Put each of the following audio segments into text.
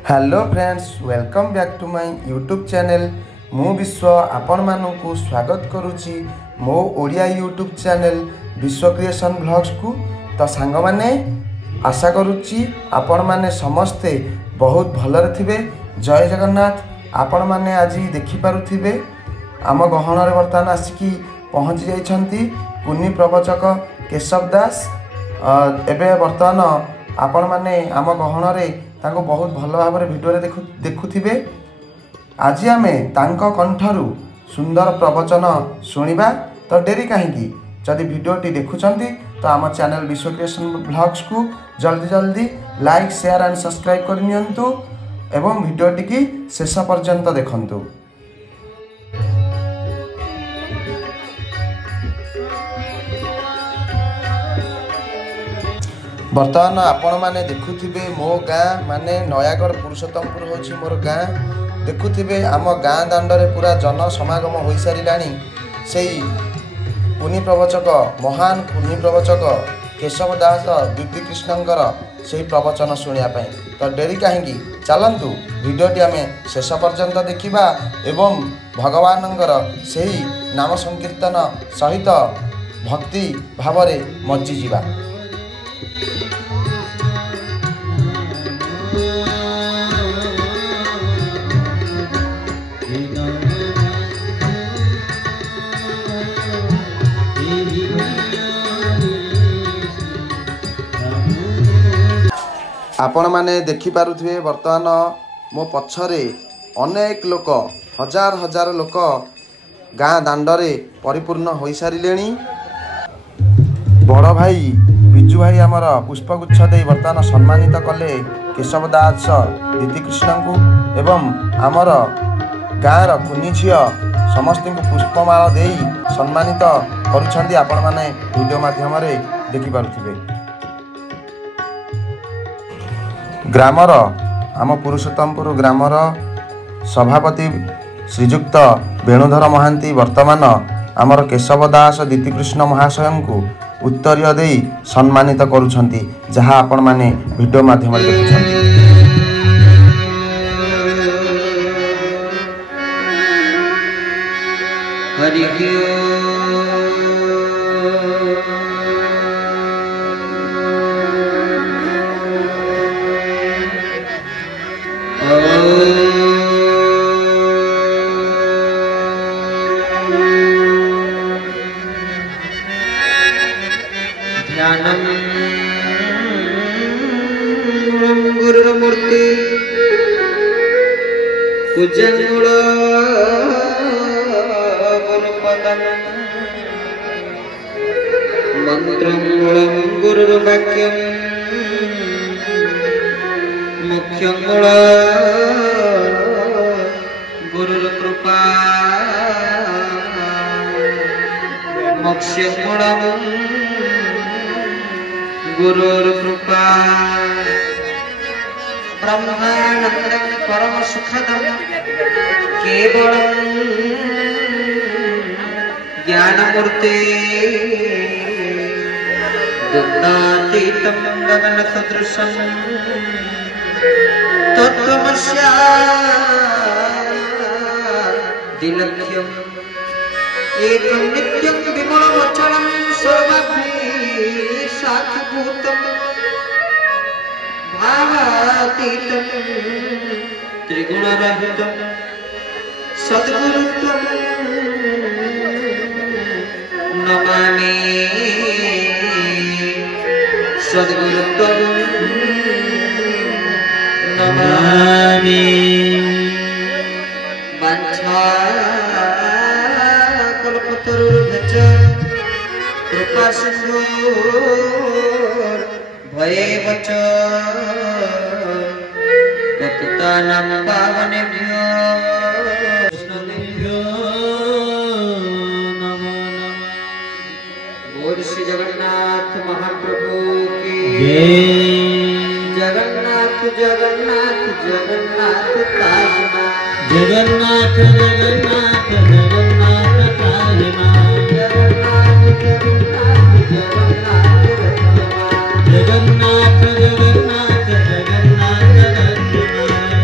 Hello friends, welcome back to my YouTube channel. मु विश्व आपण मानू स्वागत करुच्ची मो Odia YouTube channel Vishwa creation blogs को। तो सांग माने आशा करुच्ची आपण माने समस्ते बहुत भलरे थिबे। जय जगन्नाथ। आपण माने आज देखि पारुथिबे आम गहन रे वर्तमान आसिकी पहुँची जाइछंती कुन्नी प्रवचक केशव दास। एबे वर्तमान आपण माने आम गहन रे तांको बहुत भल भाव भिडियो देखुथिबे। आज आमे तांको कंठरू सुंदर प्रवचन सुनिबा। तो डेरी कहीं जदि भिडियोटी देखुचंती तो आम चैनल विश्व क्रिएशन ब्लॉग्स को जल्दी जल्दी लाइक शेयर एंड सब्सक्राइब कर नियंतु एवं भिडियोटी की शेष पर्यंत देखंतु। बर्तमान आपण माने देखुथिबे मो गाँ माने नयागढ़ पुरुषोत्तमपुर होछि मोर गाँ। देखुथिबे आम गाँ दांडरे पूरा जन समागम हो सारिलाणी सेई पुनि प्रवचक महान पुनि प्रवचक केशव दास द्युति कृष्णंकर सेई प्रवचन सुनिया पई। तो डेरी कहीं चलंतु भिडियोटी आमे शेष पर्यंत देखिबा एवं भगवानंकर सेई नाम संकीर्तन सहित भक्ति भावरे मज्जी जिबा। आपण माने देखि पारुथिबे वर्तमान मो पछरे अनेक लोक हजार हजार लोक गाँ दांडरे परिपूर्ण हो सारिलेणी। बड़ भाई बिजू भाई आमर पुष्पगुच्छ दे वर्तमान सम्मानित कले केशव दास द्युति कृष्ण को एवं आमर गाँर कुनी झियो समस्त को पुष्पमाला दे सम्मानित करुछंती। आपण माने वीडियो माध्यम रे देखि पारुथिबे। ग्रामर आम पुरुषोत्तमपुर ग्रामर सभापति श्रीजुक्त वेणुधर महांती वर्तमान आमर केशव दास द्युति कृष्ण महाशय को उत्तरीय दे सम्मानित करुछंती, जहा आपण माने वीडियो माध्यम रे देखुछंती। हरि ध्यानम गुरुमूर्ति कुजंगुल गुरुपदम मंत्रमूलम गुरुर्वाक्यम मुख्यमूल गुरुर्कृपा मोक्षमूलम गुरुर्कृपा ब्रह्मानंदं परम सुखदं केवलं ज्ञानमूर्ति दुर्गातीतं गगनसदृशं तत्त्वमस्यादिलक्ष्यम् एकं नित्यं विमलमचलं सर्वभूतैः साक्षिभूतं भावातीतं त्रिगुणरहितं सद्गुरुत्वं नमामि। सद्गुरुत्वं नमामि। वाञ्छाकल्पतरुर्भ्यश्च कृपासिन्धुर्भयेव च पतितानां पावनेभ्यो वैष्णवेभ्यो नमो नमः। बोल श्री जगन्नाथ महाप्रभु की जय। जगन्नाथ जगन्नाथ जगन्नाथ कालिमा जगन्नाथ जगन्नाथ जगन्नाथ कालिमा जगन्नाथ जगन्नाथ जगन्नाथ जगन्नाथ जगन्नाथ जगन्नाथ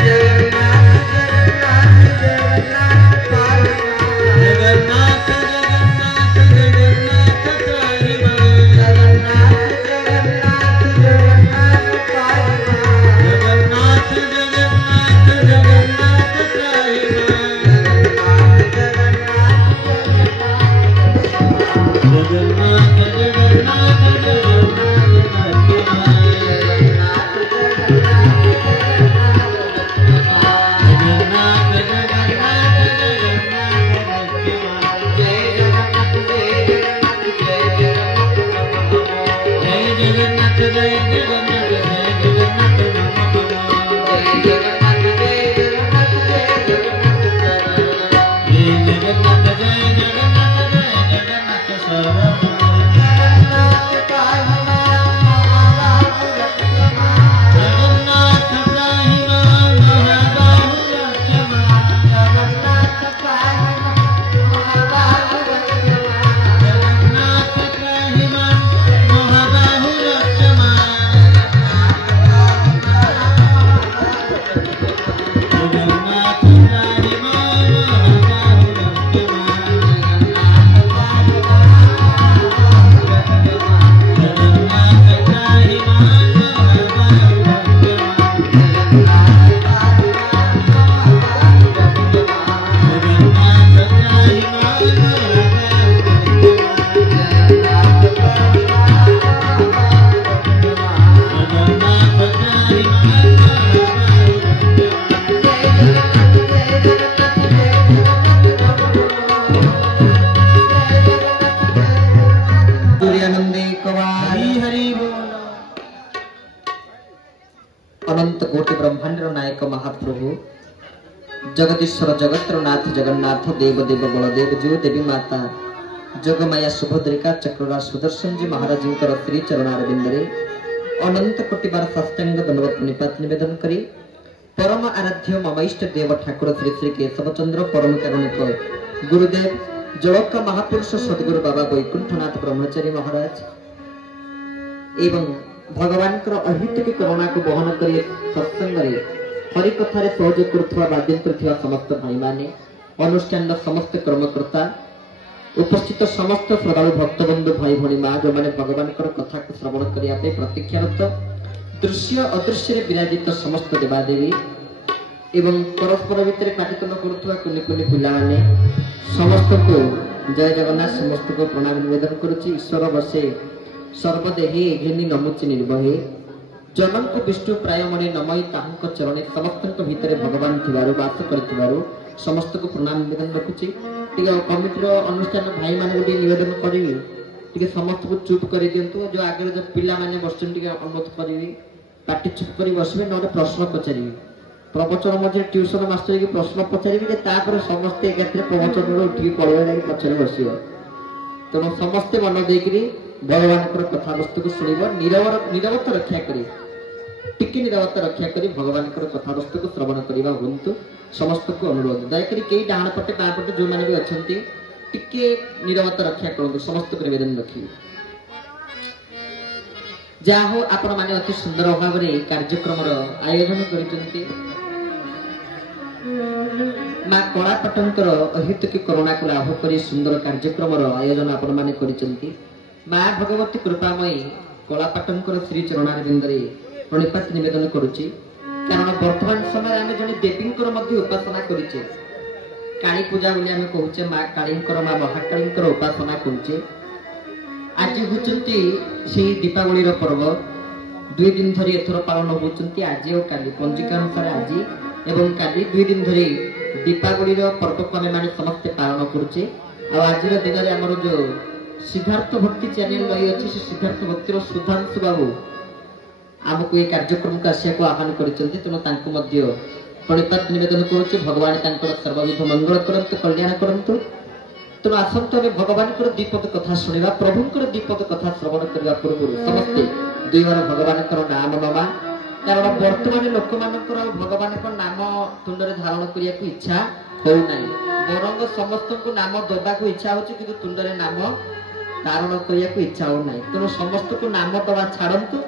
नायक महाप्रभु जगदीश्वर जगतर नाथ जगन्नाथ देव देव बलदेव जीव देवी माता जोगमाया सुभद्रिका चक्रराज सुदर्शन जी महाराज श्री चरणारविंदरे अनंत कोटि बार साष्टांग दंडवत निपात निवेदन करी परम आराध्य मम इष्ट देव ठाकुर श्री श्री केशव चंद्र परम कारुणिक गुरुदेव जड़क महापुरुष सद्गुरु बाबा वैकुंठनाथ ब्रह्मचारी महाराज एवं भगवान अहितुकी करुणा को बहन कर सत्संग हरिकथार सहयोग करुवा बाद्यंत्र समस्त भाई माने अनुष्ठान समस्त कर्मकर्ता उपस्थित समस्त श्रद्धालु भक्तबंधु भाई भणी माँ जो मैंने भगवान कथा को श्रवण करने प्रतीक्षारत दृश्य अदृश्य विराजित समस्त देवादेवी एवं परस्पर भितर पाटितन करुवा कुनि कुनि पिला माने समस्त को जय जगन्नाथ समस्त को प्रणाम निवेदन करुच्ची ईश्वर बसे सर्वदेही घिनी नमुची निर्भये जनम को विष्णु प्रायमणि नमय ताहंक चरणे समस्त भितर भगवान थिबारु वास करथिबारु समस्त को प्रणाम निवेदन रखुची टिके कमिटर अनुष्ठान भाई माने गोटे निवेदन करी टिके समस्त को चुप कर दियंतु जो आगे जो पिला माने बसन टिके अनुरोध करी पाटी चुप करी बसबे न प्रश्न पचारि प्रवचन मध्य ट्यूशन मास्टर की प्रश्न पचारि जे तापर समस्त एकात्र प्रवचन रो उठी पळवे लागि पछरे बसियो तेणु समस्त मन देकरी भगवान कथा वस्तु को शुणव नीरवता रक्षा करी टिके नीरवता रक्षा करी भगवान कथा वस्तु को श्रवण करवा हूँ समस्त को अनुरोध दयाकोरी कई डाण पटे बाँ पटे जो मैंने भी अच्छा टिके नीरवता रक्षा करूँ समस्त को निवेदन रखिए जहा हो आपण मैंने अति सुंदर भाव में कार्यक्रम आयोजन कर माँ कलापटंकर अहितुकी करुणा को लाभ कर सुंदर कार्यक्रम आयोजन आपण मैंने कर माँ भगवती कृपामयी कलापटंकर श्री चरणारविंदरे प्रणिपात निवेदन करुच्ची कारण वर्तमान समय आम जन देवी उपासना करें काली पूजा बोली आम कहूचे माँ काली माँ महाकाली उपासना करुचे आज होती से दीपावली पर्व 2 दिन धरी एथर पालन होती आज और काली पंजिका अनुसार आज एवं काली 2 दिन धरी दीपावली पर्व को आम मैंने समस्ते पालन करुचे आज दिन में आमर जो सिद्धार्थ भक्ति चैनल रही अच्छी से सिद्धार्थ भक्तिर सुधांशु बाबू आमको ये कार्यक्रम को आसिया को आह्वान कर प्रणिपात निवेदन करुच्चे भगवान सर्वविध मंगल करंतु कल्याण करंतु तेणु आसतु आम भगवान दीपद कथा शुणा प्रभुंर दीपद कथा श्रवण करने पूर्व समस्ते 2 बार भगवान नाम नवा कारण बर्तमान लोक मान भगवान नाम तुंडे धारण करने को इच्छा होना बरंग समस्त को नाम दबा को इच्छा हो तुंडे नाम धारण करने को इच्छा होना तेणु समस्त को नाम दबा छाड़ू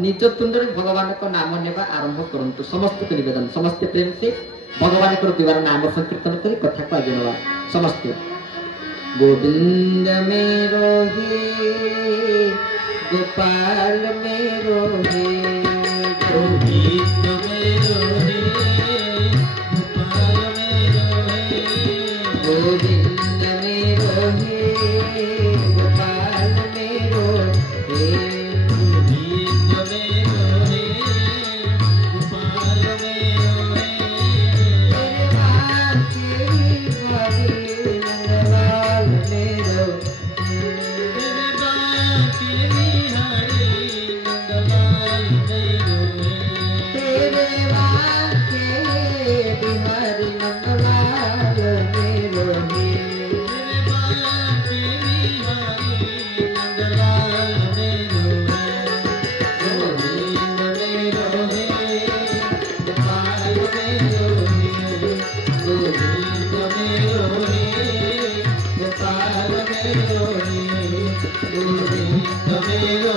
निज तुंडे भगवान नाम नेबा आरंभ करंतु समस्त को निवेदन समस्त प्रेम से भगवान द्वारा नाम संकीर्तन कर कथा को आगे नवा समस्ते गोविंद मेरो हे गोपाल मेरो हे गोविंद मेरो हे गोपाल मेरो हे गोविंद मेरो हे गोपाल मेरो हे गोविंद मेरो हे गोपाल मेरो Govinda Mero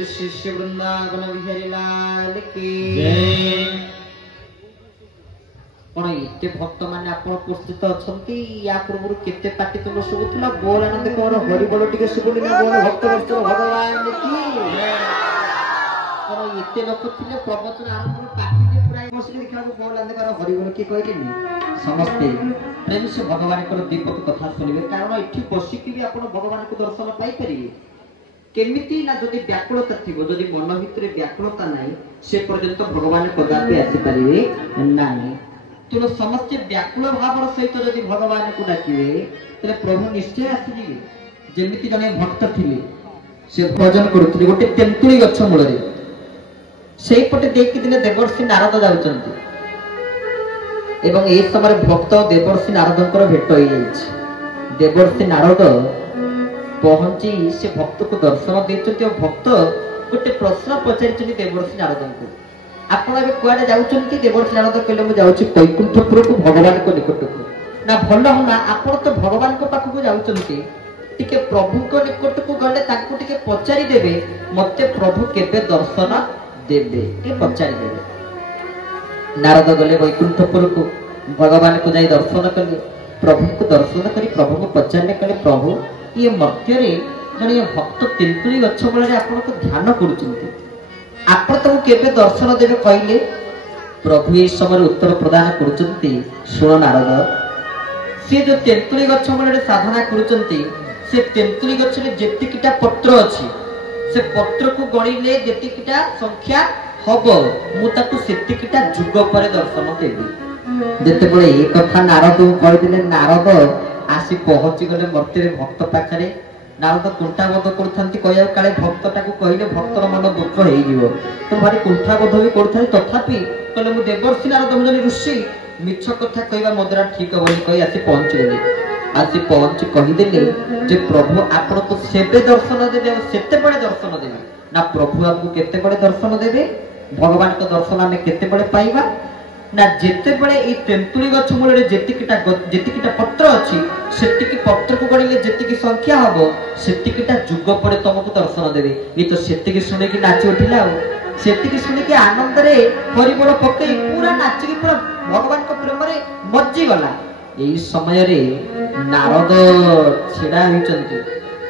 बोले शिष्य वृंदावन बिहारी लाल की कौन एते भक्त माने आपण उपस्थित अछंती या पूर्व केते पाटी तुम सुबुतला बोल आनंद कर हरि बोल टिके सुबुनी ना बोल भक्त वस्त्र भगवान की कौन एते लोक थिले प्रवचन आरंभ पाटी जे पुराई बसले देखा बोल आनंद कर हरि बोल की कहि केनी समस्त प्रेम से भगवान को दीपक कथा सुनिबे कारण एठी बसी कि भी आपण भगवान को दर्शन पाई परिबे केमिति ना जदि व्याकुलता थिबो जदि मन भितरे व्याकुलता नाही से पर्यंत भगवान कदापि आसी परिबे नाही तुम समस्त व्याकुल भाव सहित जदि भगवान को डाकिबे तले प्रभु निश्चय आसी जिवे जेमिति जने भक्त थिले से भजन करूथिले गोटे तेंतुली गछ मूल रे सेई पटे देखि दिने देवर्षि नारद जाउचंती एवं ए समय भक्त देवर्षि नारदंकर भेट होई जाइछि देवर्षि नारद पहुंची से भक्त को दर्शन देचंती और भक्त गोटे प्रश्न पचारिचंती देवर्षि नारदंको आपण ए कुआडे जाउचंती देवर्षि नारद कहले मु जाउछि वैकुंठपुर को भगवान को निकट को ना भलो होना आपण तो भगवान को पाख को जाउचंती टिके प्रभु को निकट को गले ताको टिके पचारि देबे मते प्रभु केबे दर्शन देबे के पचारि देबे नारद गले वैकुंठपुर को भगवान को जाई दर्शन कले प्रभु को दर्शन करी प्रभु को पचारने कले प्रभु ये मर्त्य रे जने भक्त तेंतुली गछ मूल रे आपण को ध्यान करूचंती आपण तो केबे दर्शन देबे कहले प्रभु ए समय उत्तर प्रदान करूचंती सुन नारद से जो तेंतुली गछ मूल रे साधना करूचंती से तेंतुली गछ रे जेतिकिटा पत्र अछि से पत्र को गणिले जेतिकिटा संख्या हबो मु ताकू सेतिकिटा जुग पर दर्शन देबी जेते बळे ए कथा नारद को कहि दिले नारद आसी पहुंची गले मर्त्य रे भक्त पाखरे नारद कुंठाबोध करथांती कहया काले भक्तटा को कहिले भक्तर मन दुख हेई जीवो तो भारी कुंठाबोध भी करथाय तथापि कहले मु देवर्षि नारद मुजनी ऋषि मिछ कथा कहबा मदरा ठीक होबनी कहि आसी पहुंची गले आसी पहुंची कहि देले जे प्रभु आपण को सेबे दर्शन देबे सेते बळे दर्शन देबे ना प्रभु आपको केते बळे दर्शन देबे भगवान को दर्शन हमें केते बळे पाइबा ना जेते बळे ए तेंतुली गछ मूल रे जेतिकिटा पत्र अछि सेतिकी पत्र को गणिले जेतिकी संख्या हबो सेतिकीटा जुग परे तुमको दर्शन देबे ई तो सेतिकी सुने कि नाची उठिला सेतिकी सुने कि आनंद रे हरि बोल पके पूरा नाची कि पूरा भगवान को प्रेम रे मज्जी गला एई समय रे नारद छिड़ा होइचंती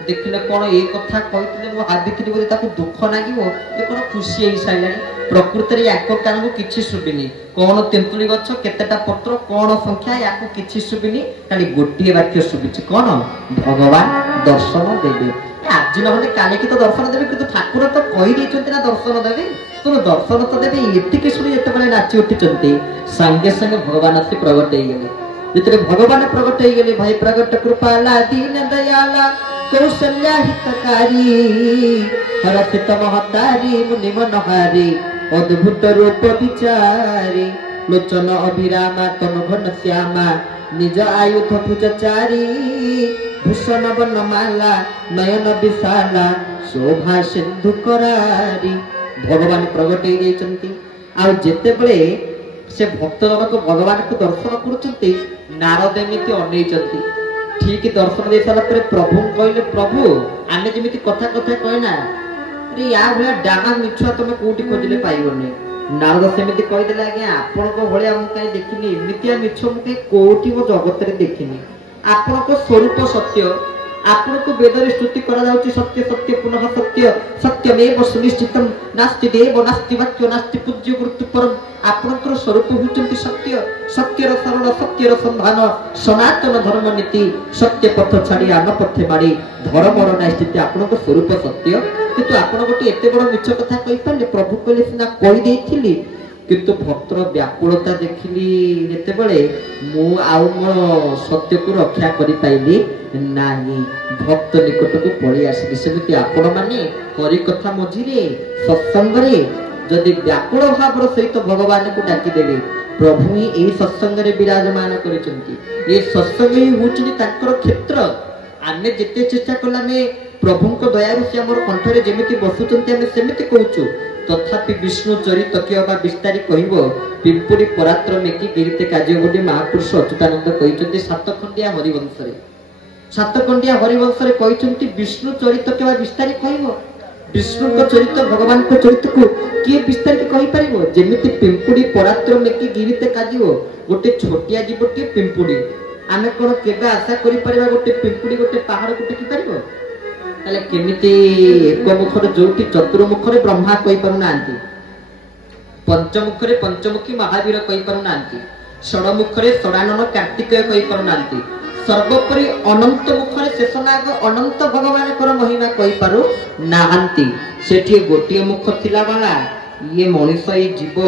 देखिले कोन ए कथा कहितले मो हादिथिली बोली ताको दुख लागिवो ए कोन खुशी हेई साइलानी प्रकृति रे याको कान को किछि सुबिनी कोन तेंतुली गछ केतेटा पत्र कोन संख्या याको किछि सुबिनी खाली गोटिए वाक्य सुबिछि कोन भगवान दर्शन देबे आज न होले काले की तो दर्शन देबे किंतु ठाकुर तो कहि दैचंती ना दर्शन देबे तो दर्शन तो देबे एतिके सुनी एते बेले नाची उठिचंती संगे संगे भगवान आसी प्रगट हेई गेले जेते भगवान प्रगट हेई गेले भाई प्रगट कृपाला दीन दयाला कौशल्या हितकारी हरसित महतारी मुनि मनहारी अद्भुत रूप विचारी लोचन अभिरामा तनु घन श्यामा निज आयुध भुजचारी भूषण वनमाला नयन विशाला शोभा सिंधु करारी भगवान प्रगट हो जाइछंती आ जेते बेले से भक्त जनक भगवान को दर्शन करूछंती नारद एमिति अनेइछंती ठीक दर्शन दे सारा पर प्रभु कहले प्रभु आने जेमिति कथा कथा कहना अरे या भला डाना मिछुआ तमे कोठी खोजले पाइबोनी नारद सेमिति कहि देला आज्ञा आपण को भलिया मु काई देखिनी एमितिया मिछु मु के कोठी मो जगत रे देखिनी आपण को स्वरूप सत्य आपण को वेद रे स्तुति करा जाउची सत्य सत्य पुनः सत्य सत्यमेव सुनिश्चितम नास्ति देव नास्ति वाक्य नास्ति पूज्य गुरुत्व परम आपण को स्वरूप हुचंती सत्य सत्यर सरल सत्यर संधान सनातन धर्म नीति सत्य पथ छाड़ी आन पथे मारी धर्मर ना स्थिति आपण को स्वरूप सत्य किंतु आपण गोटे एते बड़ मिछ कथा कहि पाले प्रभु कहले सिना कहि देथिली किंतु भक्तर व्याकुलता देखिली जेते बेले मु आउ मो सत्य को रक्षा करि पाइली नाही भक्त निकट को पळी आसी सेमिति आपण माने हरि कथा मझिरे सत्संग रे जदि व्याकुल भावर सहित भगवान को डाकी देबे प्रभु ही एही सत्संग रे विराजमान करिसंती ए सत्संग ही होचनी ताकर क्षेत्र आमे जेते चेष्टा कला में प्रभु को दया रे से हमर कंठ रे जेमिति बसुचंती आमे सेमिति कहूचु तथापि विष्णु चरित किबा विस्तारी कहिबो पिंपुड़ी पराक्रमे की गिरिते काजगोडी महापुरुष अच्युतानंद कहिचंती सातखंडिया हरिवंश रे कहिचंती विष्णु चरित किबा विस्तारी कहिबो विष्णु चरित्र भगवान को चरित्र को किए विस्तारित कहि परिबो जेमिति पिंपुड़ी परात्र मेकी गिरिते काजिबो गोटे छोटिया जीवटी पिंपुड़ी आमे कोन केबे आशा करि परिबा गोटे पिंपुड़ी गोटे पहाड़ को टेकी परिबो ताले केमिति एक मुखर जोटी चतुर्मुखरे ब्रह्मा कहि परु नांती पंचमुखरे पंचमुखी महावीर कहि परु नांती षडमुखरे षडानन कार्तिकेय कहि परु नांती सर्वोपरि अनंत मुखरे शेषनाग अनंत भगवान कर महिमा कहि पारु नाहंती सेठी गोटिए मुख थिला वाला ये मनुष्य ये जीव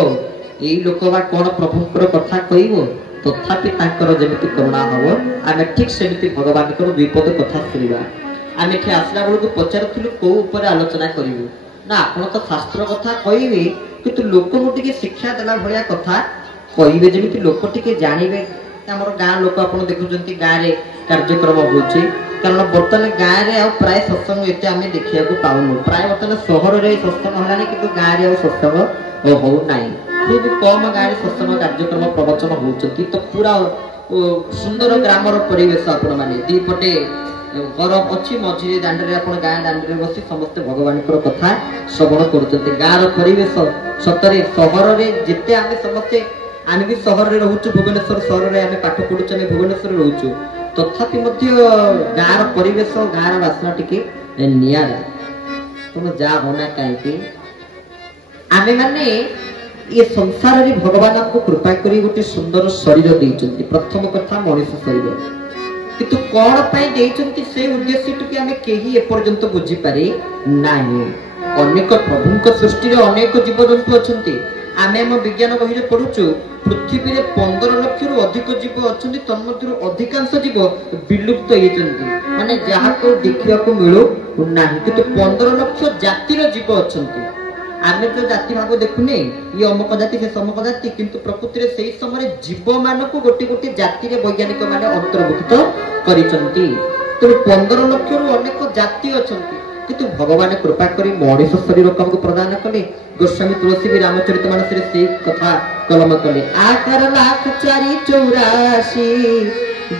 एई लोकवा कोन प्रभुकर कथा कहिबो तथापि तांकर जेमिति करुणा हबो आमे ठीक सेमिति भगवान कर विपद कथा सुनिबा आमे के आसला बेलको पचारथिलु को ऊपर आलोचना करिवु ना आपण तो शास्त्र कथा कहिबे किंतु लोक टिके शिक्षा देला भलिया कथा कहिबे जेमिति लोक टिके जानिबे हमर गां लोक आपण देखुचंती गां रे कार्यक्रम होची कारण बर्तन गां रे आ प्राय सत्संग एते आमे देखिया को पाउनु प्राय बर्तन शहर रे सत्संग हलानी किंतु गां रे आ सत्संग हो नाही खूब कम गां रे सत्संग कार्यक्रम प्रवचन होचंती तो पूरा सुंदर ग्रामर परिवेश आपण माने दी पटे घर अछि मझिरे दांड रे आपण गां दांड रे बसी समस्त भगवान को कथा श्रवण करचंती गां रो परिवेश सतरे शहर रे जिते आमे समस्त आमे भी शहर रे रहउछु भुवनेश्वर शहर रे आमे पाठ पढुछु आमे भुवनेश्वर रे रहउछु तथापि मध्य गां रो परिवेश गां रो वासना टिके नियारा तुम जा होना काहे कि आमे माने ये संसार रे भगवान हमको कृपा करी गोटे सुंदर शरीर देइचंती प्रथम कथा मनुष्य शरीर किंतु कोन पय देइचंती से उद्देश्य टिके आमे केही ए पर्यंत बुझी पारे नाही अनेक प्रभुक सृष्टि रे अनेक जीव जंतु अछंती आमे हम विज्ञान बही रे पढुछु पृथ्वी रे 15 लाख रु अधिक जीव अछंती तन्मध्य अधिकांश जीव विलुप्त हेचंती माने जहा को देखिया को मिलु नाही किंतु 15 लाख जाति रो जीव अछंती आमे तो जाति भाग देखुने ये अमुक जाति से समक जाति किंतु प्रकृति रे सेही समय जीव मान को गोटी गोटी जाति रे वैज्ञानिक माने अंतर्भुक्त करिसंती तो 15 लाख रु अनेक जाति अछंती किंतु भगवान कृपा करी मनुष्य शरीर को हमको प्रदान कले गोस्वामी तुलसी भी रामचरित मानस रे से कथा कलम कले आकार लाख 484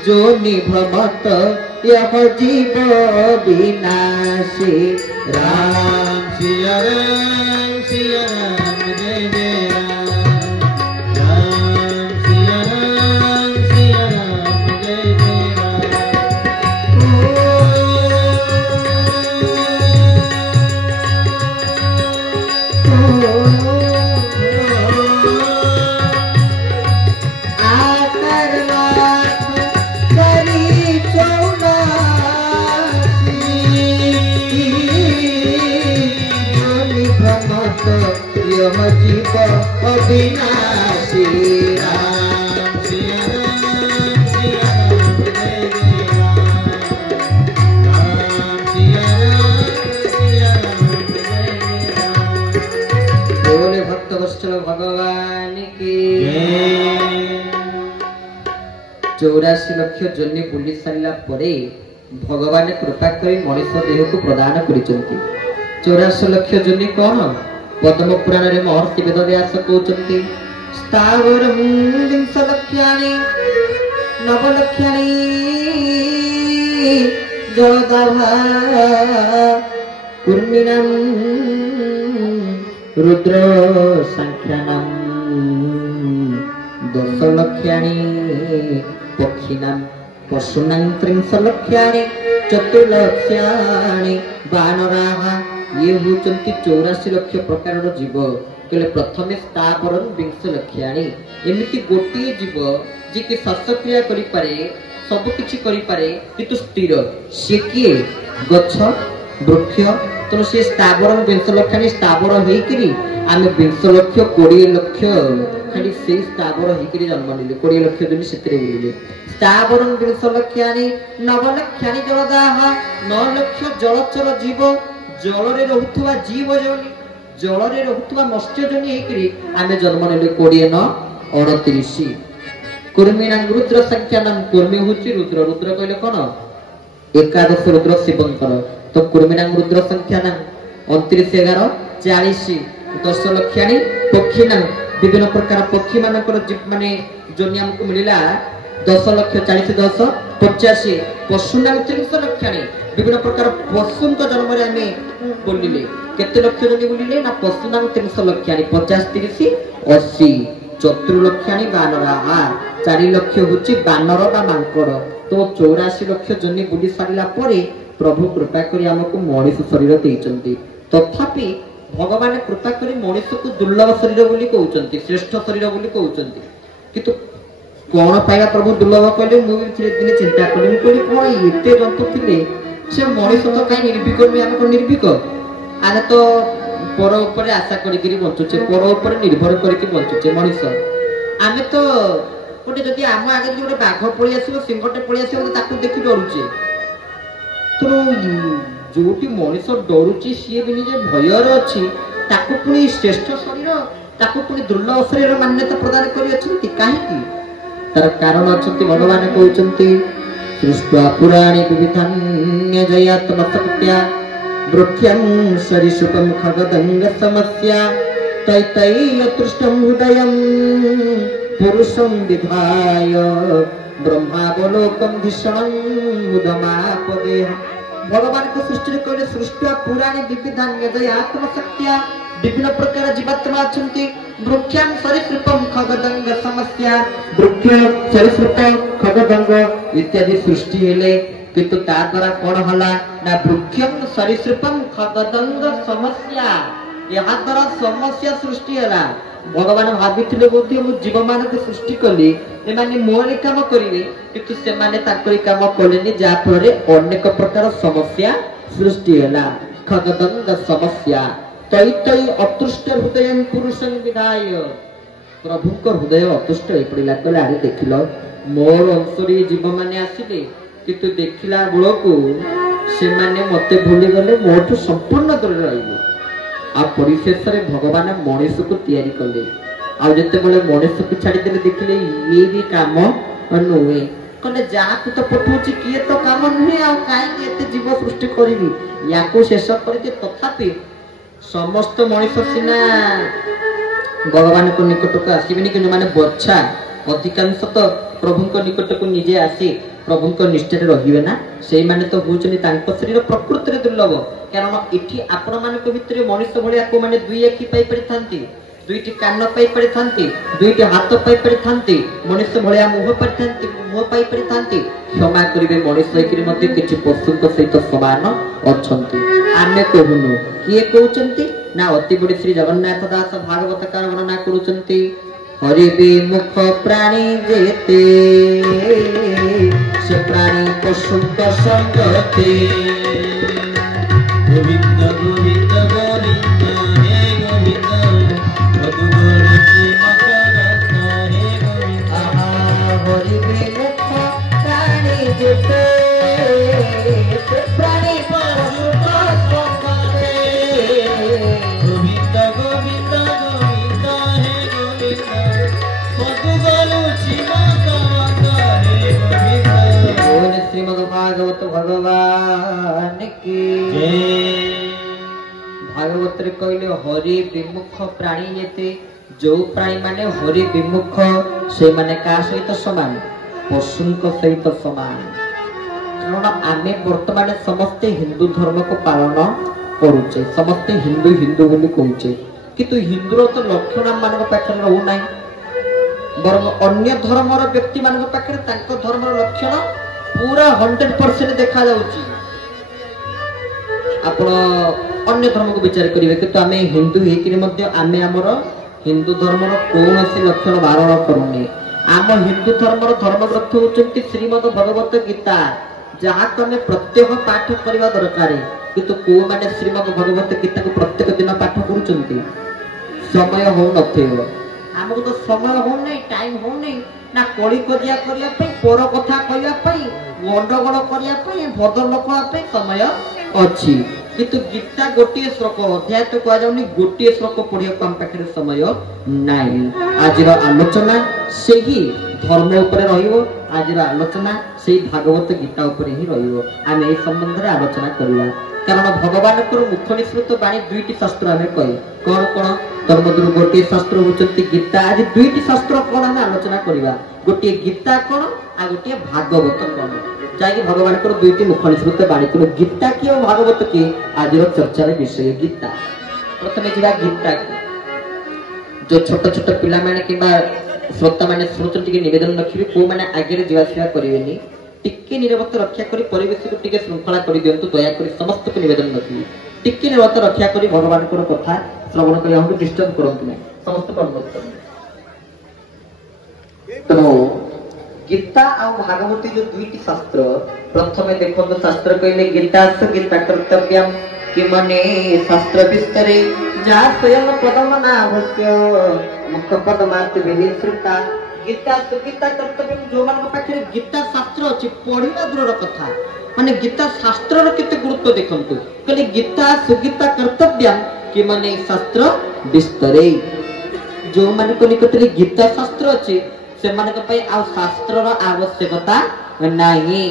जो निभमत यह जीव विनाशी राम सिया राम जय जय राम सिया राम जय जय जीव अविनाशी राम सिया राम जय जय राम सिया राम जय राम बोले भक्त वत्सल भगवान की 84 लाख जन्य बुली सारिला परे भगवान कृपा करी मनुष्य देह को प्रदान करिसंती 84 लाख जन्य कोन पद्म पुराण रे महर्षि वेदव्यास कहउचंती स्थावर विंश लक्ष्याणि नव लक्ष्याणि जलदाभा कुर्मिणं रुद्र संख्यानं 10 लक्ष्याणि पक्षिणां पशूनां 30 लक्ष्याणि चतुर्लक्ष्याणि वानराः ये होचंती 84 लाख प्रकार जीव केले प्रथमे स्थावरन 20 लक्ष्याणि एमिति गोटिए जीव जे कि श्वासक्रिया करि पारे सब किछि करि पारे किंतु स्थिर से किए गछ वृक्ष तो से स्थावरन 20 लक्ष्याणि स्थावर होई करी आमे 20 लाख 20 लाख खाली से स्थावर होई करी जन्म निले 20 लाख जनी सेतरे उलिले स्थावरन 20 लक्ष्याणि 9 लक्ष्याणि जलदाह 9 लाख जलचर जीव जलरे रहुथुवा जीव जनी जलरे रहुथुवा मत्स्य जनी हेकरी आमे जन्म नेले 20 न 38 कुर्मीनां रुद्र संख्यानां कुर्मी होची रुद्र रुद्र कहले कोन एकादश रुद्र शिवंकर तो कुर्मीनां रुद्र संख्यानां 29 11 40 10 लक्षाणी पक्षीनां विभिन्न प्रकार पक्षी मानकर माने जनी हमको मिलिला 10 ଲକ୍ଷ 40 10 85 ପଶୁନାମ 30 ଲକ୍ଷାଣି ବିଭିନ୍ନ ପ୍ରକାର ପଶୁଙ୍କ ଜନ୍ମରେ ଆମେ ବୁଲିଲେ କେତେ ଲକ୍ଷ ଜଣେ ବୁଲିଲେ ନା ପଶୁନାମ 30 ଲକ୍ଷାଣି 50 30 80 ଚତୁର୍ ଲକ୍ଷାଣି ବାନର 4 ଲକ୍ଷ ହଉଛି ବାନର ବା ମାଙ୍କଡ ତ 84 ଲକ୍ଷ ଜଣେ ବୁଲି ସାରିଲା ପରେ ପ୍ରଭୁ କୃପା କରି ଆମକୁ ମଣିଷ ଶରୀର ଦେଇଛନ୍ତି ତଥାପି ଭଗବାନ କୃପା କରି ମଣିଷକୁ ଦୁର୍ଲଭ ଶରୀର ବୋଲି କହୁଛନ୍ତି ଶ୍ରେଷ୍ଠ ଶରୀର ବୋଲି କହୁଛନ୍ତି କିନ୍ତୁ କଣ ପାଇବା ପ୍ରଭୁ ଦୁର୍ଲଭ କହିଲେ ମୁଁ ବି ଦିନେ ଚିନ୍ତା କଲି ମୁଁ କହିଲି କଣ ଏତେ ଜନ୍ତୁ ଥିଲେ ସେ ମଣିଷ ତ କାହିଁ ନିର୍ଭୀକ ନୁହେଁ ଆମେ କଣ ନିର୍ଭୀକ ଆମେ ତ ପର ଉପରେ ଆଶା କରିକି ବଞ୍ଚୁଛେ ପର ଉପରେ ନିର୍ଭର କରିକି ବଞ୍ଚୁଛେ ମଣିଷ ଆମେ ତ ଗୋଟେ ଯଦି ଆମ ଆଗରେ ଗୋଟେ ବାଘ ପଳେଇ ଆସିବ ସିଂହଟେ ପଳେଇ ଆସିବ ତାକୁ ଦେଖି ଡରୁଛେ ତେଣୁ ଯୋଉଠି ମଣିଷ ଡରୁଛି ସିଏ ବି ନିଜେ ଭୟରେ ଅଛି ତାକୁ ପୁଣି ଶ୍ରେଷ୍ଠ ଶରୀର ତାକୁ ପୁଣି ଦୁର୍ଲଭ ଶରୀର ମାନ୍ୟତା ପ୍ରଦାନ କରିଅଛନ୍ତି କାହିଁକି ତାର କାରଣ ଅଛନ୍ତି ଭଗବାନ କହୁଛନ୍ତି ସୃଷ୍ଟ୍ୱା ପୁରାଣୀ ବିବିଧାନ୍ୟ ଜୟାତ୍ମସତ୍ୟା ବୃକ୍ଷଂ ସରିସୃପଂ ଖଗଦଙ୍ଗ ସମସ୍ୟା ତୈତୈୟତୃଷ୍ଟଂ ହୃଦୟଂ ପୁରୁଷଂ ବିଧାୟ ବ୍ରହ୍ମାବଲୋକଂ ଭୀଷଣଂ ମୁଦମାପଦେହ ଭଗବାନଙ୍କ ସୃଷ୍ଟିରେ କହିଲେ ସୃଷ୍ଟ୍ୱା ପୁରାଣୀ ବିବିଧାନ୍ୟ ଜୟାତ୍ମସତ୍ୟା ବିଭିନ୍ନ ପ୍ରକାର ଜୀବାତ୍ମା ଅଛନ୍ତି ବୃକ୍ଷଂ ସରୀସୃପଂ ଖଗଦଙ୍ଗ ସମସ୍ୟା ବୃକ୍ଷ ସରୀସୃପ ଖଗଦଙ୍ଗ ଇତ୍ୟାଦି ସୃଷ୍ଟି ହେଲେ କିନ୍ତୁ ତା ଦ୍ୱାରା କଣ ହେଲା ନା ବୃକ୍ଷଂ ସରୀସୃପଂ ଖଗଦଙ୍ଗ ସମସ୍ୟା ଏହା ଦ୍ୱାରା ସମସ୍ୟା ସୃଷ୍ଟି ହେଲା ଭଗବାନ ଭାବିଥିଲେ ବୋଧେ ମୁଁ ଜୀବମାନଙ୍କୁ ସୃଷ୍ଟି କଲି ଏମାନେ ମୋରି କାମ କରିବେ କିନ୍ତୁ ସେମାନେ ତାଙ୍କରି କାମ କଲେନି ଯାହା ଫଳରେ ଅନେକ ପ୍ରକାର ସମସ୍ୟା ସୃଷ୍ଟି ହେଲା ଖଗଦଙ୍ଗ ସମସ୍ୟା ତୈତୈ ଅତୃଷ୍ଟ ହୃଦୟ ପୁରୁଷଂ ବିଧାୟ ପ୍ରଭୁଙ୍କ ହୃଦୟ ଅତୃଷ୍ଟ ହେଇ ପଡ଼ିଲା କହିଲେ ଆରେ ଦେଖିଲ ମୋର ଅଂଶରେ ଜୀବମାନେ ଆସିଲେ କିନ୍ତୁ ଦେଖିଲା ବେଳକୁ ସେମାନେ ମତେ ଭୁଲିଗଲେ ମୋଠୁ ସମ୍ପୂର୍ଣ୍ଣ ଦୂରରେ ରହିଲେ ଆଉ ପରିଶେଷରେ ଭଗବାନ ମଣିଷକୁ ତିଆରି କଲେ ଆଉ ଯେତେବେଳେ ମଣିଷକୁ ଛାଡ଼ିଦେଲେ ଦେଖିଲେ ଇଏ ବି କାମ ନୁହେଁ କହିଲେ ଯାହାକୁ ତ ପଠଉଛି କିଏ ତ କାମ ନୁହେଁ ଆଉ କାହିଁକି ଏତେ ଜୀବ ସୃଷ୍ଟି କରିବି ୟାକୁ ଶେଷ କରିକି ତଥାପି ସମସ୍ତ ମଣିଷ ସିନା ଭଗବାନଙ୍କ ନିକଟକୁ ଆସିବେନି କିନ୍ତୁ ମାନେ ବଛା ଅଧିକାଂଶ ତ ପ୍ରଭୁଙ୍କ ନିକଟକୁ ନିଜେ ଆସି ପ୍ରଭୁଙ୍କ ନିଷ୍ଠାରେ ରହିବେ ନା ସେଇମାନେ ତ ହଉଛନ୍ତି ତାଙ୍କ ଶରୀର ପ୍ରକୃତିରେ ଦୁର୍ଲଭ କାରଣ ଏଠି ଆପଣମାନଙ୍କ ଭିତରେ ମଣିଷ ଭଳିଆ କୋଉମାନେ 2 ଆଖି ପାଇପାରିଥାନ୍ତି 2ଟି କାନ ପାଇପାରିଥାନ୍ତି 2ଟି ହାତ ପାଇପାରିଥାନ୍ତି ମଣିଷ ଭଳିଆ ମୁହ ପାଇପାରିଥାନ୍ତି କ୍ଷମା କରିବେ ମଣିଷ ହେଇକିରି ମଧ୍ୟ କିଛି ପଶୁଙ୍କ ସହିତ ସମାନ ଅଛନ୍ତି ଆମେ କହୁନୁ କିଏ କହୁଛନ୍ତି ନା ଅତି ବଡ଼ି ଶ୍ରୀ ଜଗନ୍ନାଥ ଦାସ ଭାଗବତକାର ବର୍ଣ୍ଣନା କରୁଛନ୍ତି ହରି ବିମୁଖ ପ୍ରାଣୀ ଯେତେ ସେ ପ୍ରାଣୀ ପଶୁଙ୍କ ସଙ୍ଗତେ ଗୋବିନ୍ଦ ଗୋବିନ୍ଦ ଗୋବିନ୍ଦ ହେ ଗୋବିନ୍ଦ ମଧୁବର ଶ୍ରୀମକର ହେ ଗୋବିନ୍ଦ ହରି ବିମୁଖ ପ୍ରାଣୀ ଯେତେ ସେ ପ୍ରାଣୀ ପଶୁଙ୍କ ସଙ୍ଗତେ ଗୋବିନ୍ଦ ଗୋବିନ୍ଦ ଗୋବିନ୍ଦ ହେ ଗୋବିନ୍ଦ ମଧୁବର ଶ୍ରୀମକର ହେ ଗୋବିନ୍ଦ ଶ୍ରୀମଦ୍ ଭାଗବତ ଭଗବାନ କି ଭାଗବତରେ କହିଲେ ହରି ବିମୁଖ ପ୍ରାଣୀ ଯେତେ ଯୋଉ ପ୍ରାଣୀ ମାନେ ହରି ବିମୁଖ ସେମାନେ କାହା ସହିତ ସମାନ ପଶୁଙ୍କ ସହିତ ସମାନ କାରଣ ଆମେ ବର୍ତ୍ତମାନ ସମସ୍ତେ ହିନ୍ଦୁ ଧର୍ମକୁ ପାଳନ କରୁଛେ ସମସ୍ତେ ହିନ୍ଦୁ ହିନ୍ଦୁ ବୋଲି କହୁଛେ କିନ୍ତୁ ହିନ୍ଦୁର ତ ଲକ୍ଷଣ ମାନଙ୍କ ପାଖରେ ରହୁନାହିଁ ବରଂ ଅନ୍ୟ ଧର୍ମର ବ୍ୟକ୍ତି ମାନଙ୍କ ପାଖରେ ତାଙ୍କ ଧର୍ମର ଲକ୍ଷଣ पूरा 100% देखा जाउची आपण अन्य धर्म को विचार करिवे कि तो आमे हिंदू हेकिरे मध्ये आमे हमर हिंदू धर्मर कोनोसी लक्षण बारण करूनी आम हिंदू धर्मर धर्मग्रंथ होचंती श्रीमद् भगवत गीता जहा तमे प्रत्येक पाठ करबा दरकार किंतु को माने श्रीमद् भगवत गीता को प्रत्येक दिन पाठ करूचंती समय हो नथियो हमको तो समय हो नहीं टाइम हो नहीं ना कली कजिया करिया पे पर कथा कहिया पे गंडगोल करिया पे भद्र लोक पे समय अछि किंतु गीता गोटे श्लोक अध्याय तो कह जाउनी गोटे श्लोक पढ़िया हम पाखरे समय नाही आजिर आलोचना सेही धर्म ऊपर रहिबो आजिर आलोचना सेही भागवत गीता ऊपर ही रहिबो आमे ए संबंध रे आलोचना करिया कारण भगवान को मुख निसृत बाणी 2टी शास्त्र आमे कहि कोन कोन तन्मधुर गोटे शास्त्र होचंती गीता आज 2टी शास्त्र कोन हम आलोचना करिवा गोटे गीता कोन आ गोटे भागवत कौन जाकि भगवान को दुईटी मुख निसृत बाणी को गीता की और भागवत की आज चर्चार विषय गीता। प्रथम जीवा गीता जो छोट छोट पिला माने किबा श्रोता माने शुणुचन टिके निवेदन रखिबे को माने आगे जीवाशिया करिवेनी टिके निरवत रक्षा करी परिवेश को टिके श्रृंखला कर दियंतु दया करी समस्त को निवेदन रखिबे टिके निरवत रक्षा करी भगवान को कथा श्रवण करी हमको डिस्टर्ब करंतु नै समस्त को अनुरोध करन। तो गीता और भागवती जो दुईटी शास्त्र प्रथमे देखो तो शास्त्र कहले गीता गीता कर्तव्यम कि मने शास्त्र विस्तरे जा स्वयं पदमनाभस्य मुख पदमात विनिश्रिता गीता गीता कर्तव्यम जो मान पाखे गीता शास्त्र अछि पढिबा दूरर कथा माने गीता शास्त्र रो केते गुरुत्व देखंतु कहले गीता सुगीता कर्तव्यम कि मने शास्त्र विस्तरे जो मान को निकटले गीता शास्त्र अछि से मान के आ शास्त्र रो आवश्यकता नाही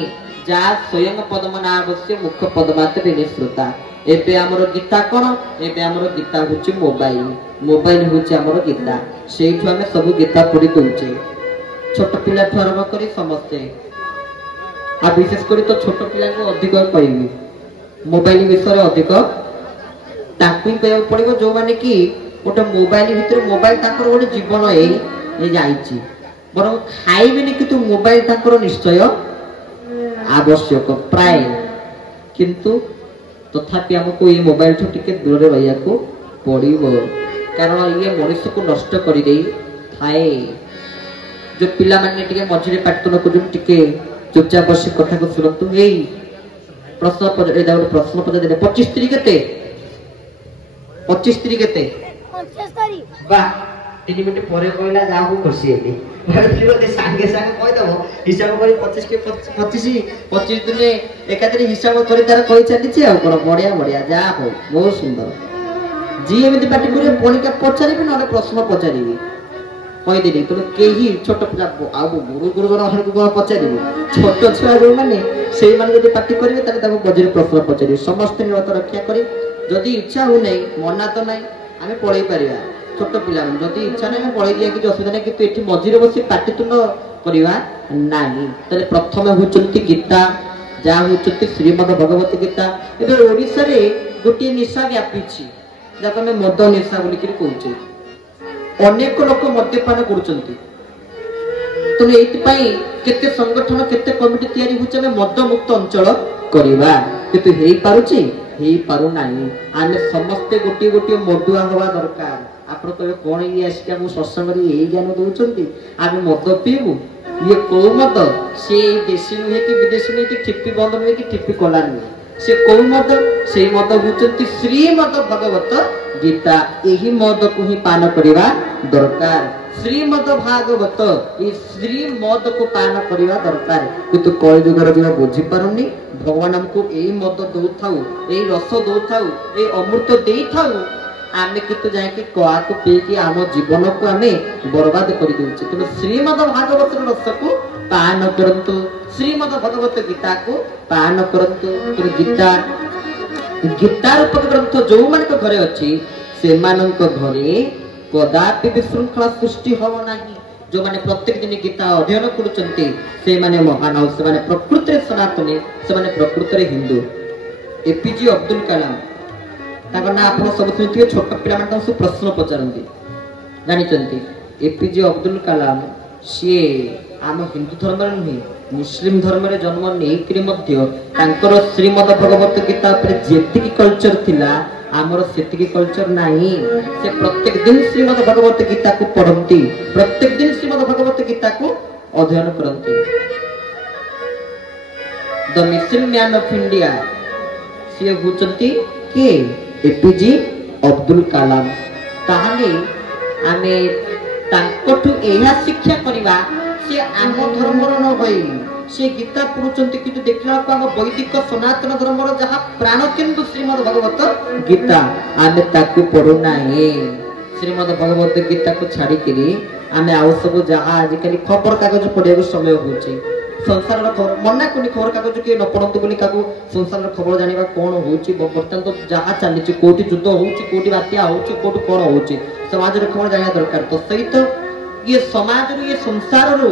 जा स्वयं पद्मनाभस्य मुख पद्मात विनिश्रुता। एबे हमरो गीता कोन एबे हमरो गीता होची मोबाइल होची हमरो गीता सेठु हमें सब गीता पढि दउचे छोट पिला ठरब करी समझते आ विशेष करी तो छोट पिला को अधिक कहबी मोबाइल विषय अधिक ताकू कहय पड़िबो जो माने कि गोटे मोबाइल भितर मोबाइल ताकर गोटे जीवन ए जाईची बरं खाइबेनी कि तू मोबाइल ताकर निश्चय आवश्यक प्राय किंतु तथापि हमको ये मोबाइल ठू टिके दूर रहिया को पड़िबो कारण ये मनुष्य को नष्ट करि देई थाए जो पिला माने टिके मझिरे पाटन को टिके चुपचाप बसी कथा को सुनतु एई प्रश्न पद दे 25 तारीख केते 25 तारीख केते 25 तारीख वाह 3 मिनिट परे कहला जाऊ खुशी हेली फिर सांगे सांगे कहि दबो हिसाब करी 25 के 25 दिन एकादरी हिसाब करी तार कहि चलीछि आ कोन बढ़िया जा हो बहुत सुंदर जी एमिति पाटी करे पणिका पचारिबि न प्रश्न पचारिबि कहि देली तो केही छोट आ गुरु जन हर को पचारिबि छोट छुआ जो माने सेई माने जदि पाटी करिवे ताले ताको बजरी प्रश्न पचारिबि समस्त निरत रक्षा करी जदि इच्छा हो नै मना तो नै आमे पढै परिबा छोट पिला जदि इच्छा नै पढै दिया कि असुविधा नै कि एठी मझिरे बसी पाटितुंड करिवा नाही तले प्रथम होचंती गीता जा होचंती श्रीमद् भगवत गीता एबे ओडिसा रे गोटी निशा व्यापीछि जाको हम मद निशा बोली कि कहउछे अनेक लोक मद्यपान करूचंती तो एति पई केते संगठन केते कमिटी तयारी होचे हम मद मुक्त अंचल करिवा किंतु हेई पारुछि हेई पारु नाही आमे समस्त गोटी गोटी मदुआ होवा दरकार आपण कहे कोन ये आसी हम सत्संग रे एई ज्ञान दउचंती आमे मद पीबू ये को मद से देशी नुहे कि विदेशी नुहे कि ठिप्पी बंद नुहे कि ठिप्पी कला नुहे से को मद से मद होचंती श्रीमद् भगवत गीता एही मद को ही पान करिवा दरकार श्रीमद् भागवत ये श्रीमद् को पान करिवा दरकार किंतु कई जुगर जो बुझी पारुनी भगवान हमको एही मद दउथाउ एही रस दउथाउ एही अमृत देइथाउ आमे कितु जाय कि कोआ को पी कि आम जीवन को आमे बर्बाद कर देउछि तो श्रीमद् भागवत रस को पान करंतु श्रीमद् भगवत गीता को पान करंतु तो गीता रूप ग्रंथ जो मान को घरे अछि से मानन को घरे कदापि विशृंखला सृष्टि हो नाही जो माने प्रत्येक दिन गीता अध्ययन करूचंती से माने महान से माने प्रकृति सनातनी से माने प्रकृति हिंदू एपीजे अब्दुल कलाम ताको ना आपण सब सुनथिए छोट पिला माने सब प्रश्न पचारंती जानि चंती एपीजे अब्दुल कलाम से आम हिंदू धर्म रे नहीं मुस्लिम धर्म रे जन्म नेइकरी मध्य तांकर श्रीमद् भगवत गीता पर जेतिकी कल्चर थिला आमर सेतिकी कल्चर नाही से प्रत्येक दिन श्रीमद् भगवत गीता को पढ़ंती प्रत्येक दिन श्रीमद् भगवत गीता को अध्ययन करंती the mission man of India से होचंती के एपीजे अब्दुल कलाम ताहाले आमे तांकठु एहा शिक्षा करिवा से आम धर्मर न होई से गीता पढुचंती कि देखला को हम वैदिक सनातन धर्मर जहा प्राण केंद्र श्रीमद् भगवत गीता आमे ताकु पढु नाही श्रीमद् भगवत गीता को छाड़ी करी आमे आउ सब जहा आज कली खबर कागज पढिया समय होची संसार खबर मना कोनी खबर कागज के न पढंतु बोली काको संसार खबर जानिबा कोन होची बर्तमान तो जहा चलीची कोटी युद्ध होची कोटी बात्या होची कोटी कोन होची समाज रे खबर जानिया दरकार तो सही तो ये समाज रो ये संसार रो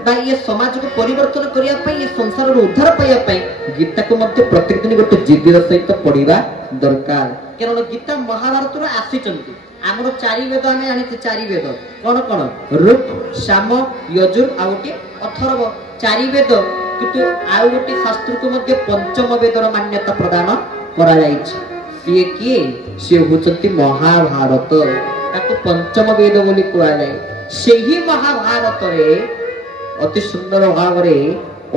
बा ये समाज को परिवर्तन करिया पई ये संसार रो उद्धार पाइया पई गीता को मध्य प्रत्येक दिन गोटे जिद्दर सहित पढ़िबा दरकार कारण गीता महाभारत रो आसीचंती हमरो चारि वेद हमें जानिते चारि वेद कोन कोन ऋक साम यजुर आ गोटे अथर्व चारि वेद किंतु आ गोटे शास्त्र को मध्य पंचम वेदर मान्यता प्रदान करा जाइछि सिए किए से होचंती महाभारत ताको पंचम वेद बोली कुआ जाय सेही महाभारत रे अति सुंदर भाव रे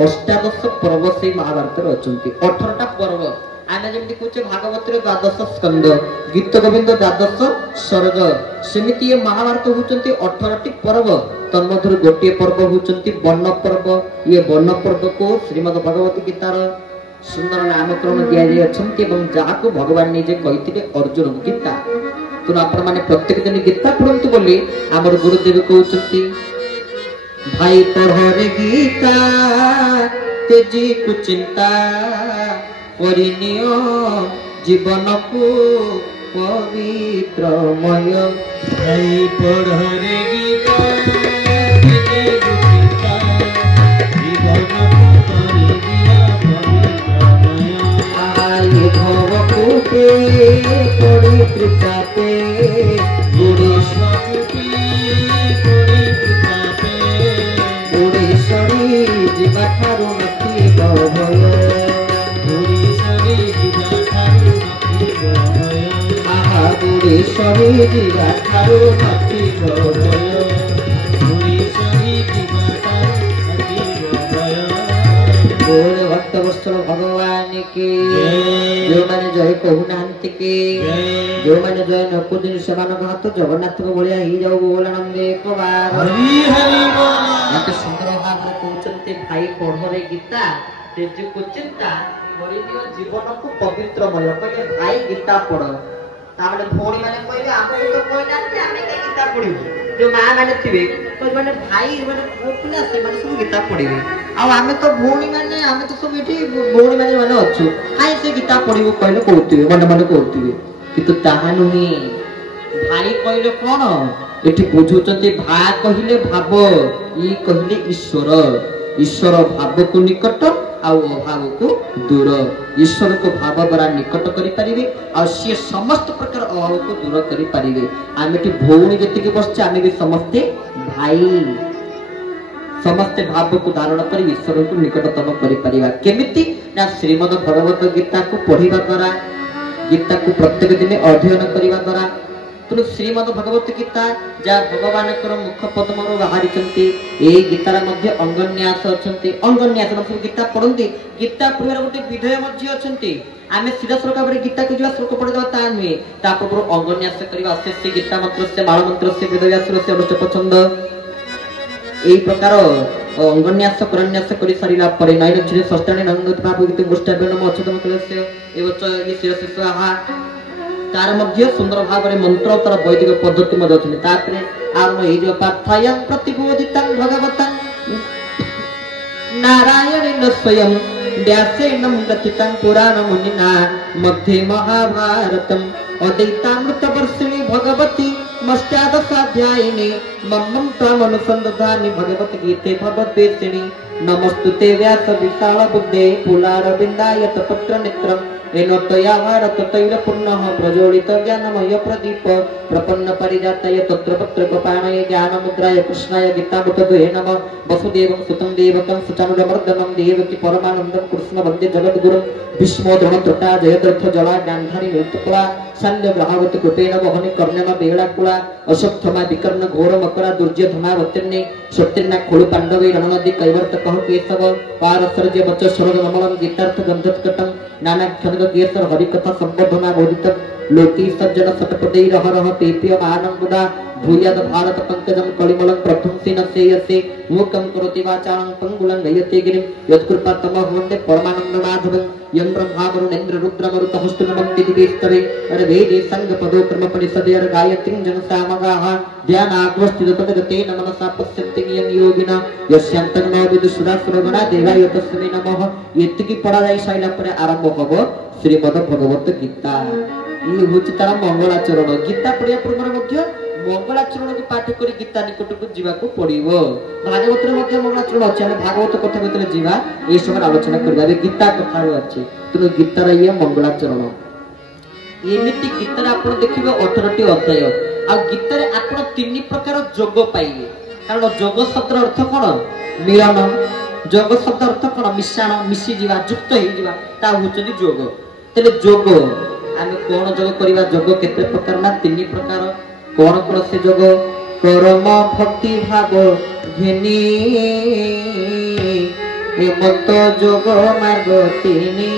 अष्टादश पर्व से महाभारत रे अछंती 18टा पर्व आने जेमति कहचे भागवत रे द्वादश स्कंद गीत गोविंद द्वादश सर्ग सेमिति ये महाभारत होचंती 18टी पर्व तन्मधुर गोटे पर्व होचंती वन पर्व ये वन पर्व को श्रीमद् भगवत गीतार सुंदर नामकरण दिया जाय अछंती एवं जाको भगवान निजे कहिथिले अर्जुन गीता तो आपण माने प्रत्येक दिन गीता पढ़ंतु बोली हमर गुरुदेव कहउछंती भाई पढ़रे गीता तेजी को चिंता परिनियो जीवन को पवित्रमय भाई पढ़रे गीता तेजी को चिंता जीवन को कर दिया पवित्रमय आई भव को पे पड़ी कृपाते गुरु स्वामी कोड़ी कृपाते ओडिशरी जीवा ठारू नथी भय ओडिशारी जीवा ठारू नथी भय आहा ओडिशरी जीवा ठारू नथी भय ओडिशारी जीवा ठारू नथी भय बोल भक्त वत्सल भगवान के जो माने जय कहू नांति के जो माने जय न कुदिन समान हाथ जगन्नाथ को बोलिया ही जाऊ बोल आनंद एक बार हरि हरि बोल एते सुंदर भाव रे कहउचंती भाई पढ़रे गीता तेज को चिंता परिनियो जीवन को पवित्रमय कहले भाई गीता पढ़ तामने भौणी माने कहले हमको तो कोई नांति हमें के गीता पढ़िबो जो मां माने थिबे तो माने भाई माने कोपिला से माने सब गीता पढ़िबे आ हमें तो भौणी माने हमें तो सब एठी भौणी माने अछु हाय से गीता पढ़िबो कहले कहउतिबे मन मन कहउतिबे किंतु ताहा नुही भाई कहले कोन एठी बुझुचंती भा कहिले भाव ई कहिले ईश्वर ईश्वर भाव को निकट आउ अभाव को दूर ईश्वर को भाव द्वारा निकट करि परिबे आ से समस्त प्रकार अभाव को दूर करि परिबे आमे टी भौणी जति बसचे आमे भी समस्ते भाई समस्ते भाव को धारण कर ईश्वर को निकटतम करि परिबा केमिति ना श्रीमद् भगवत गीता को पढ़िबा द्वारा गीता को प्रत्येक दिन अध्ययन करिबा द्वारा तो श्रीमद् भगवत गीता जा भगवान मुख पद्म बाहरी ए गीतार मध्य अंगन्यास अछंती अंगन्यास मतलब गीता पढ़ंती गीता पढ़िबार गोटे विधेय मध्य अछंती आमे सीधा श्लोक भाବରେ गीता को जिवा श्लोक पढ़िदवा ता नुहे ता पूर्व अंगन्यास करिवा अशेष गीता मंत्र से माळ मंत्र से वेदव्यास से अनुष्ठ पछंद एई प्रकार अंगन्यास करन्यास करि सारिला परे नाइल छिरे सस्ताने नंदत बाबू गीत गोष्ठाबे नम अच्युतम कलस्य एवच ये शिरशिष आहा तार मध्य सुंदर भाव रे मंत्र तर वैदिक पद्धति मध्य अछि तापरे आरम ए जो पाठयं प्रतिबोधितं भगवतं नारायणेन स्वयं व्यासेन रचितं पुराण मुनिना मध्ये महाभारतम् अद्वैतामृत वर्षिणी भगवती मस्त्यादशाध्यायिनी मम्मं तामनुसंदधानि भगवत गीते भगवद्वेषिणी नमस्तुते व्यास विशाल बुद्धे पुलारविन्दाय तपत्र नेत्रम् एनोतया भारत तैल पुण्यः प्रज्वलित ज्ञानमय प्रदीप प्रपन्न परिजातय तत्र पत्र गोपाणय ज्ञान मुद्राय कृष्णाय गीतामृतद्वये नमः वसुदेवं सुतं देवकं सुचानुरमर्दनं देवकी परमानन्दं कृष्ण वन्दे जगद्गुरुं भीष्मो द्रोणत्रटा जयद्रथ जला गान्धारी नृत्यकुला शल्य ग्रहावती कृपेण वहनि कर्णेन बेलाकुला अशोत्थमा विकर्ण घोर मकरा दुर्योधनावतीर्णे सत्यर्णा खोलु पांडवे रणनदी कैवर्तकः केशव पारसर्य वच सरग नमलं गीतार्थ गन्धत्कटं नाना क्षणग केसर हरिकथा संबोधना बोधित लोकी सज्जन सतपदे रहरह तेप्य मानंगुदा भूयाद भारत पंकजं कलिमलं प्रथुंसिन सेयसे मूकं करोति वाचालं पंगुलं गयते गिरिं यत्कृपा तमः वन्दे परमानंद माधवं यं ब्रह्मा वरुणेन्द्र रुद्र मरुतः स्तुनमन्ति दिवेस्तरे अरवेदे संग पदो कर्म परिषदेर गायत्रीं जनसामगाः ध्यानाग्रस्थिततगतेन मनसा पश्यन्ति यं योगिना यस्यान्तं न विदुषुरासुरगणा देवाय तस्मै नमः एतिकी पढ़ा जाई साइला परे आरंभ हबो श्रीमद् भगवत गीता ये होची तार मंगलाचरण गीता पढ़िया पूर्व मध्य मंगलाचरण को पाठ कर गीता निकट को जीवाको पड़िबो भागवत रे मध्ये मंगलाचरण अछि हम भागवत कथा भीतर जीवा ए समय आलोचना करबा बे गीता कथा अछि तनो गीता रे ये मंगलाचरण एमिति गीता रे आपण देखिबे 18 टी अध्याय आ गीता रे आपण तीन प्रकार जोग पाइबे कारण जोग शब्द अर्थ कोन मिलन जोग शब्द अर्थ कोन मिश्रण मिसी जीवा युक्त हे जीवा ता होचनी जोग तले जोग आमे कोन जोग करिबा जोग केते प्रकार ना तीन प्रकार कोन कोन से जोग कर्म भक्ति भाव घेनी ए मत जोग मार्ग तीनी